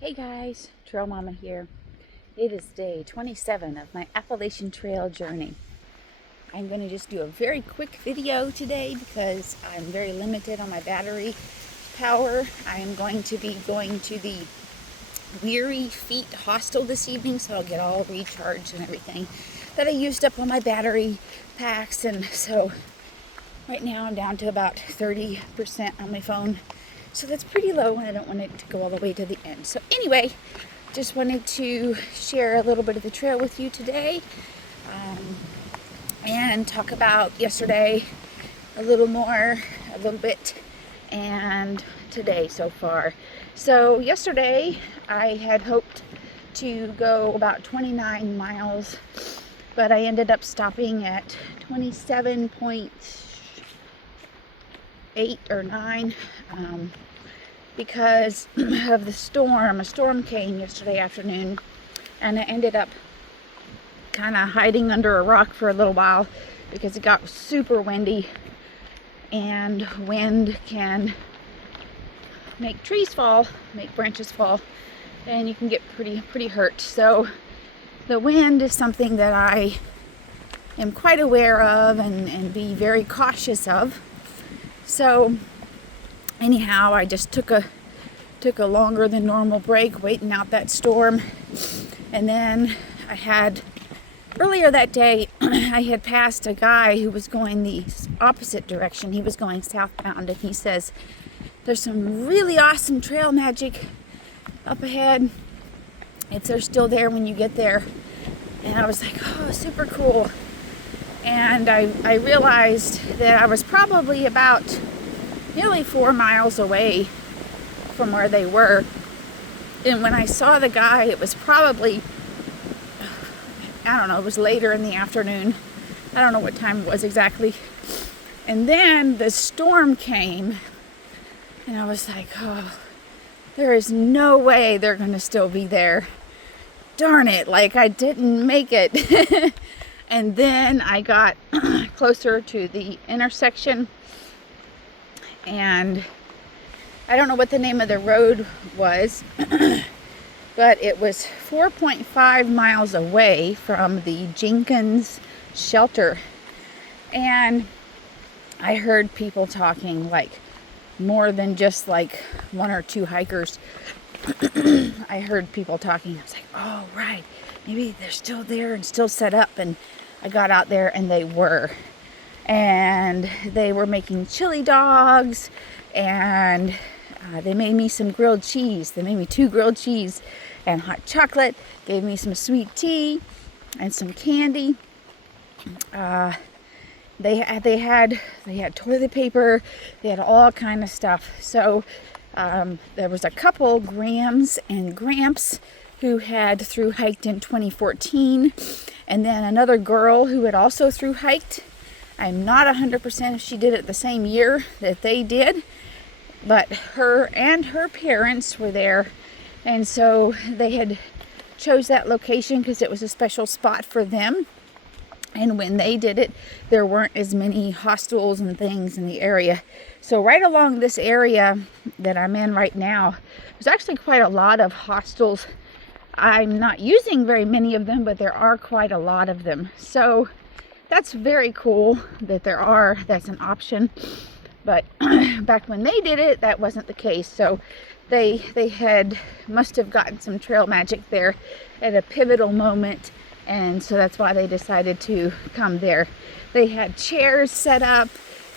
Hey guys, Trail Mama here. It is day 27 of my Appalachian Trail journey. I'm going to just do a very quick video today because I'm very limited on my battery power. I am going to be going to the Weary Feet Hostel this evening, so I'll get all recharged and everything that I used up on my battery packs. And so right now I'm down to about 30% on my phone. So that's pretty low, and I don't want it to go all the way to the end. So anyway, just wanted to share a little bit of the trail with you today, and talk about yesterday a little bit, and today so far. So yesterday I had hoped to go about 29 miles, but I ended up stopping at 27.8 or 9. Because of the storm. A storm came yesterday afternoon, and I ended up kind of hiding under a rock for a little while because it got super windy, and wind can make trees fall, make branches fall, and you can get pretty hurt. So the wind is something that I am quite aware of and be very cautious of. So anyhow, I just took a longer than normal break waiting out that storm. And then earlier that day, I had passed a guy who was going the opposite direction. He was going southbound, and he says, there's some really awesome trail magic up ahead if they're still there when you get there. And I was like, oh, super cool. And I realized that I was probably about nearly 4 miles away from where they were. And when I saw the guy, it was probably, I don't know, it was later in the afternoon. I don't know what time it was exactly. And then the storm came, and I was like, oh, there is no way they're going to still be there. Darn it, like I didn't make it. And then I got closer to the intersection, and I don't know what the name of the road was, but it was 4.5 miles away from the Jenkins shelter. And I heard people talking, like more than just like one or two hikers. I heard people talking. I was like, oh, right. Maybe they're still there and still set up. And I got out there, and they were. And they were making chili dogs, and they made me some grilled cheese. They made me 2 grilled cheese and hot chocolate, gave me some sweet tea and some candy. They had toilet paper. They had all kind of stuff. So there was a couple, Grams and Gramps, who had thru hiked in 2014, and then another girl who had also thru hiked. I'm not 100% if she did it the same year that they did, but her and her parents were there, and so they had chose that location because it was a special spot for them. And when they did it, there weren't as many hostels and things in the area. So right along this area that I'm in right now, there's actually quite a lot of hostels. I'm not using very many of them, but there are quite a lot of them. So that's very cool that that's an option. But back when they did it, that wasn't the case. So they must have gotten some trail magic there at a pivotal moment, and so that's why they decided to come there. They had chairs set up,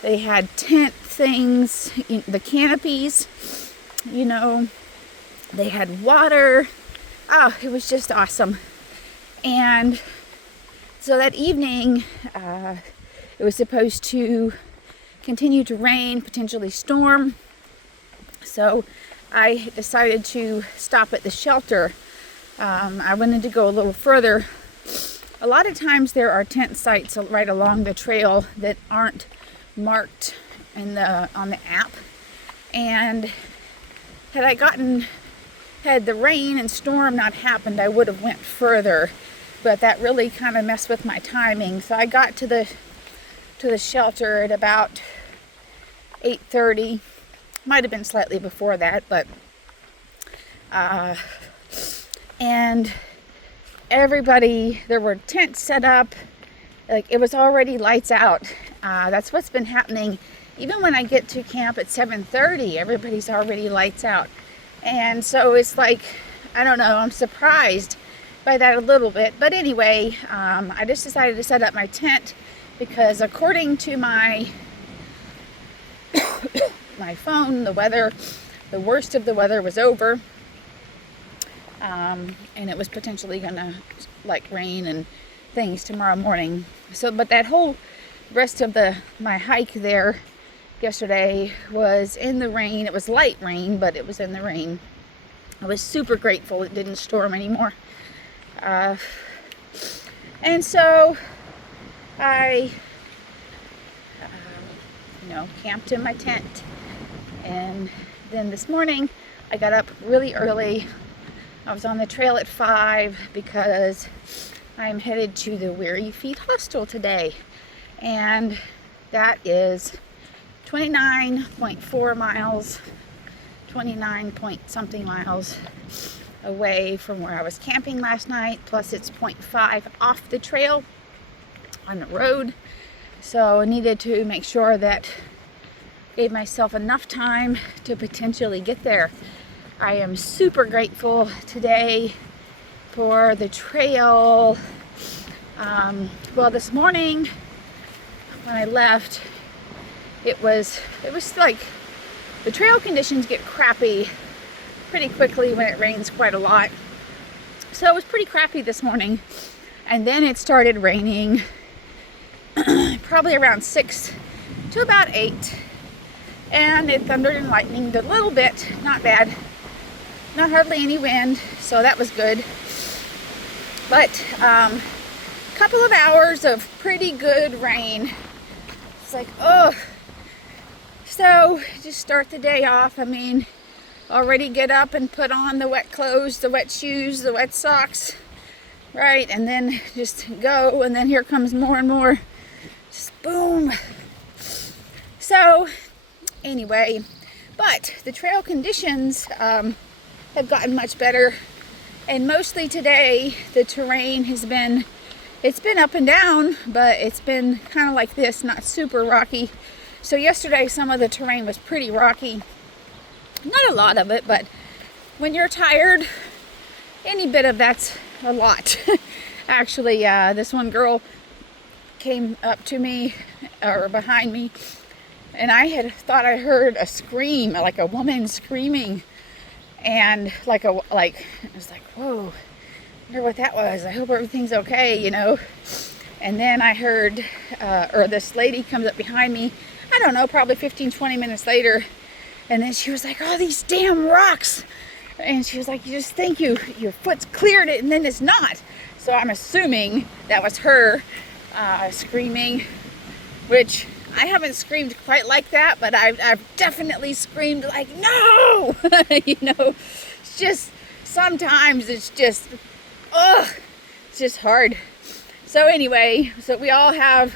they had tent things, the canopies, they had water. Oh, it was just awesome. And so that evening, it was supposed to continue to rain, potentially storm. So I decided to stop at the shelter. I wanted to go a little further. A lot of times there are tent sites right along the trail that aren't marked on the app. And had the rain and storm not happened, I would have went further. But that really kind of messed with my timing. So I got to the shelter at about 8:30. Might have been slightly before that, but And everybody, there were tents set up, like it was already lights out. That's what's been happening. Even when I get to camp at 7:30, everybody's already lights out. And so it's like, I don't know, I'm surprised by that a little bit. But anyway, I just decided to set up my tent because according to my my phone, the weather, the worst of the weather was over. And it was potentially gonna like rain and things tomorrow morning. So, but that whole rest of my hike there yesterday was in the rain. It was light rain, but it was in the rain. I was super grateful it didn't storm anymore. And so I, camped in my tent. And then this morning I got up really early. I was on the trail at 5 because I'm headed to the Weary Feet Hostel today. And that is 29.4 miles, 29 point something miles away from where I was camping last night. Plus it's 0.5 off the trail on the road. So I needed to make sure that gave myself enough time to potentially get there. I am super grateful today for the trail. Well, this morning when I left, it was like the trail conditions get crappy pretty quickly when it rains quite a lot. So it was pretty crappy this morning, and then it started raining probably around 6 to about 8, and it thundered and lightninged a little bit. Not bad, not hardly any wind, so that was good. But a couple of hours of pretty good rain. It's like, oh. So just start the day off. I mean, already get up and put on the wet clothes, the wet shoes, the wet socks, right? And then just go, and then here comes more and more. Just boom. So anyway, but the trail conditions have gotten much better. And mostly today, the terrain has been, it's been up and down, but it's been kind of like this, not super rocky. So yesterday, some of the terrain was pretty rocky. Not a lot of it, but when you're tired, any bit of that's a lot. Actually, this one girl came up to me, or behind me, and I had thought I heard a scream, like a woman screaming. And like I was like, whoa, I wonder what that was. I hope everything's okay, And then I heard, or this lady comes up behind me, I don't know, probably 15, 20 minutes later. And then she was like, oh, these damn rocks. And she was like, you just think your foot's cleared it, and then it's not. So I'm assuming that was her screaming, which I haven't screamed quite like that, but I've definitely screamed like, no! It's just, sometimes it's just, it's just hard. So anyway, so we all have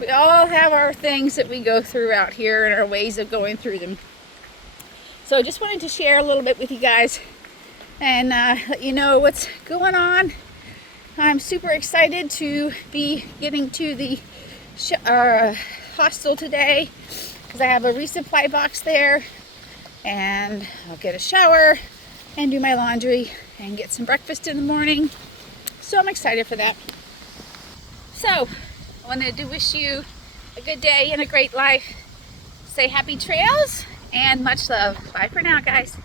our things that we go through out here and our ways of going through them. So just wanted to share a little bit with you guys and let you know what's going on. I'm super excited to be getting to the hostel today because I have a resupply box there, and I'll get a shower and do my laundry and get some breakfast in the morning. So I'm excited for that. So I wanted to wish you a good day and a great life. Say happy trails and much love. Bye for now, guys.